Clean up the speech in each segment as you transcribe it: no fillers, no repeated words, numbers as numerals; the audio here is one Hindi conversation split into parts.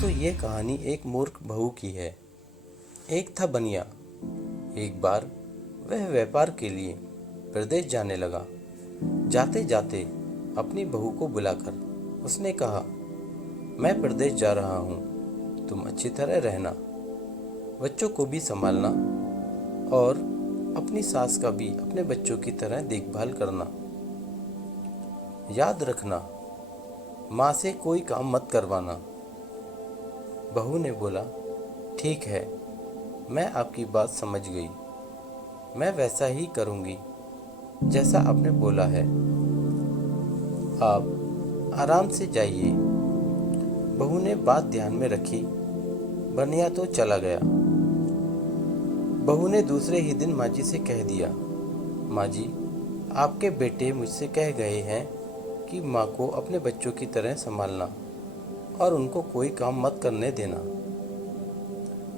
दोस्तों, ये कहानी एक मूर्ख बहू की है। एक था बनिया। एक बार वह व्यापार के लिए प्रदेश जाने लगा। जाते जाते अपनी बहू को बुलाकर उसने कहा, मैं प्रदेश जा रहा हूँ, तुम अच्छी तरह रहना, बच्चों को भी संभालना और अपनी सास का भी अपने बच्चों की तरह देखभाल करना। याद रखना, माँ से कोई काम मत करवाना। बहू ने बोला, ठीक है, मैं आपकी बात समझ गई, मैं वैसा ही करूँगी जैसा आपने बोला है। आप आराम से जाइए। बहू ने बात ध्यान में रखी। बनिया तो चला गया। बहू ने दूसरे ही दिन माँ जी से कह दिया, माँ जी, आपके बेटे मुझसे कह गए हैं कि माँ को अपने बच्चों की तरह संभालना और उनको कोई काम मत करने देना।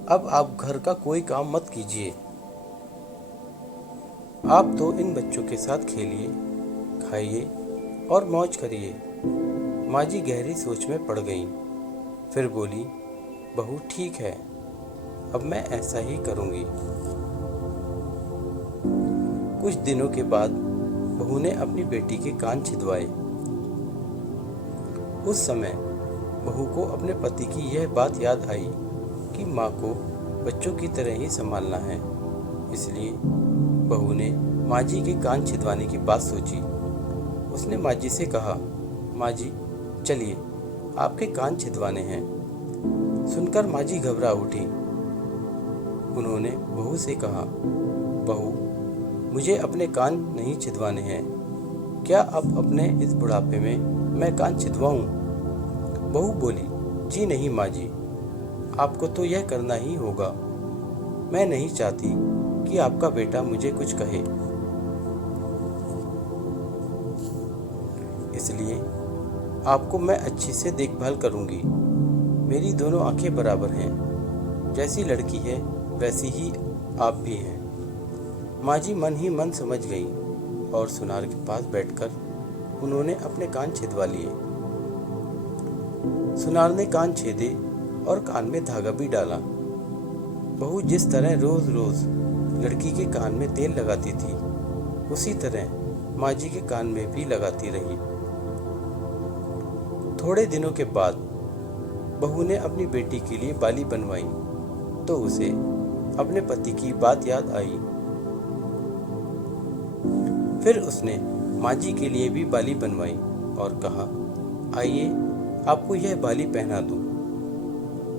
अब आप घर का कोई काम मत कीजिए। आप तो इन बच्चों के साथ खेलिए, खाइए और मौज करिए। माँ जी गहरी सोच में पड़ गईं। फिर बोली, बहू ठीक है, अब मैं ऐसा ही करूँगी। कुछ दिनों के बाद बहू ने अपनी बेटी के कान छिदवाए। उस समय बहू को अपने पति की यह बात याद आई कि माँ को बच्चों की तरह ही संभालना है। इसलिए बहू ने माँ जी के कान छिदवाने की बात सोची। उसने माँ जी से कहा, माँ जी, चलिए, आपके कान छिदवाने हैं। सुनकर माँ जी घबरा उठी। उन्होंने बहू से कहा, बहू, मुझे अपने कान नहीं छिदवाने हैं। क्या अब अपने इस बुढ़ापे में मैं कान छिदवाऊं? बहू बोली, जी नहीं माँ जी, आपको तो यह करना ही होगा। मैं नहीं चाहती कि आपका बेटा मुझे कुछ कहे, इसलिए आपको मैं अच्छी से देखभाल करूंगी। मेरी दोनों आंखें बराबर हैं, जैसी लड़की है वैसी ही आप भी हैं। माँ जी मन ही मन समझ गई और सुनार के पास बैठकर उन्होंने अपने कान छिदवा लिए। सुनार ने कान छेदे और कान में धागा भी डाला। बहू जिस तरह रोज रोज लड़की के कान में तेल लगाती थी, उसी तरह माँ जी के कान में भी लगाती रही। थोड़े दिनों के बाद बहू ने अपनी बेटी के लिए बाली बनवाई तो उसे अपने पति की बात याद आई। फिर उसने माँ जी के लिए भी बाली बनवाई और कहा, आइए, आपको यह बाली पहना दूं।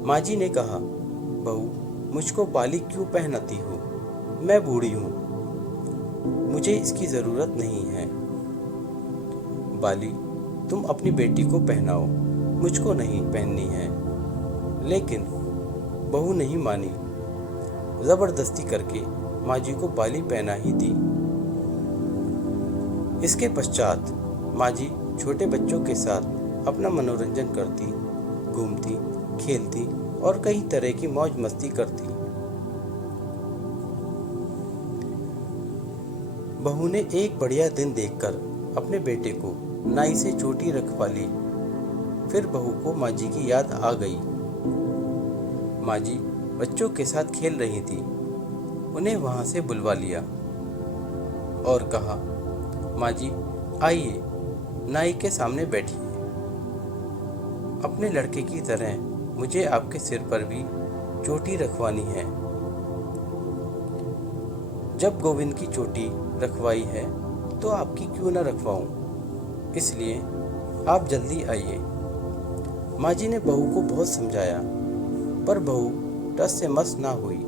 माँ जी ने कहा, बहू, मुझको बाली क्यों पहनाती हो? मैं बूढ़ी हूँ, मुझे इसकी ज़रूरत नहीं है। बाली तुम अपनी बेटी को पहनाओ, मुझको नहीं पहननी है। लेकिन बहू नहीं मानी। ज़बरदस्ती करके माँ जी को बाली पहना ही दी। इसके पश्चात माँ जी छोटे बच्चों के साथ अपना मनोरंजन करती, घूमती, खेलती और कई तरह की मौज मस्ती करती। बहू ने एक बढ़िया दिन देखकर अपने बेटे को नाई से चोटी रखवा ली। फिर बहू को माँ जी की याद आ गई। माँ जी बच्चों के साथ खेल रही थी। उन्हें वहां से बुलवा लिया और कहा, माँ जी, आइए, नाई के सामने बैठिए। अपने लड़के की तरह मुझे आपके सिर पर भी चोटी रखवानी है। जब गोविंद की चोटी रखवाई है तो आपकी क्यों न रखवाऊं? इसलिए आप जल्दी आइए। माँ जी ने बहू को बहुत समझाया, पर बहू टस से मस ना हुई।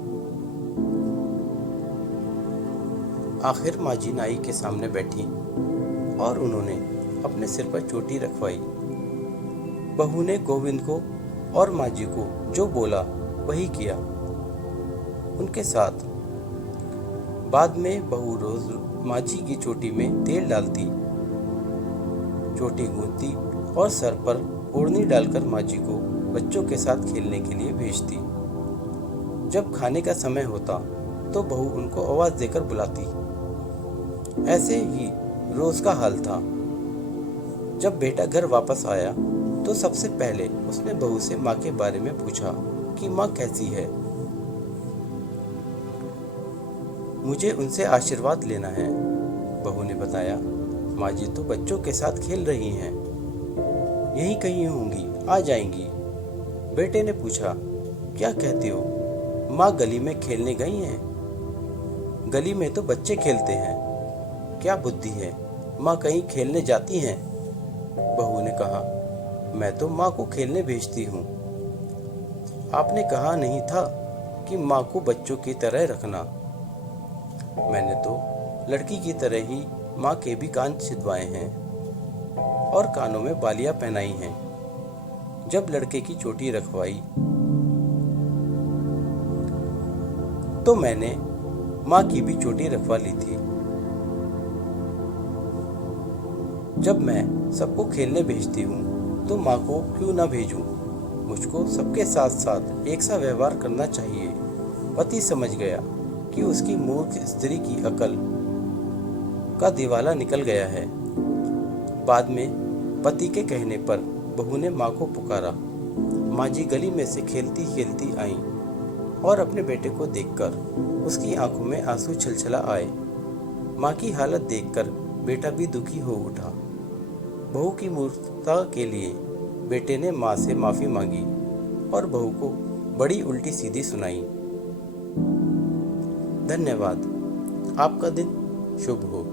आखिर माँ जी नाई के सामने बैठी और उन्होंने अपने सिर पर चोटी रखवाई। बहू ने गोविंद को और माँ जी को जो बोला वही किया उनके साथ। बाद में बहू रोज माँ जी की चोटी में तेल डालती, चोटी गूंथती और सर पर ओढ़नी डालकर माँ जी को बच्चों के साथ खेलने के लिए भेजती। जब खाने का समय होता तो बहू उनको आवाज देकर बुलाती। ऐसे ही रोज का हाल था। जब बेटा घर वापस आया तो सबसे पहले उसने बहू से माँ के बारे में पूछा कि माँ कैसी है। मुझे उनसे आशीर्वाद लेना है, बहू ने बताया। माँ जी तो बच्चों के साथ खेल रही हैं, यहीं कहीं होंगी, आ जाएंगी। बेटे ने पूछा, क्या कहते हो, माँ गली में खेलने गई हैं? गली में तो बच्चे खेलते हैं, क्या बुद्धि है, माँ कहीं खेलने जाती हैं? बहू ने कहा, मैं तो माँ को खेलने भेजती हूँ। आपने कहा नहीं था कि माँ को बच्चों की तरह रखना। मैंने तो लड़की की तरह ही माँ के भी कान छिदवाए हैं और कानों में बालियां पहनाई हैं। जब लड़के की चोटी रखवाई तो मैंने माँ की भी चोटी रखवा ली थी। जब मैं सबको खेलने भेजती हूँ तो माँ को क्यों ना भेजूं? मुझको सबके साथ साथ एक सा व्यवहार करना चाहिए। पति समझ गया कि उसकी मूर्ख स्त्री की अकल का दिवाला निकल गया है। बाद में पति के कहने पर बहू ने माँ को पुकारा। माँ जी गली में से खेलती खेलती आईं और अपने बेटे को देखकर उसकी आंखों में आंसू छलछला आए। माँ की हालत देखकर बेटा भी दुखी हो उठा। बहू की मूर्खता के लिए बेटे ने माँ से माफ़ी मांगी और बहू को बड़ी उल्टी सीधी सुनाई। धन्यवाद। आपका दिन शुभ हो।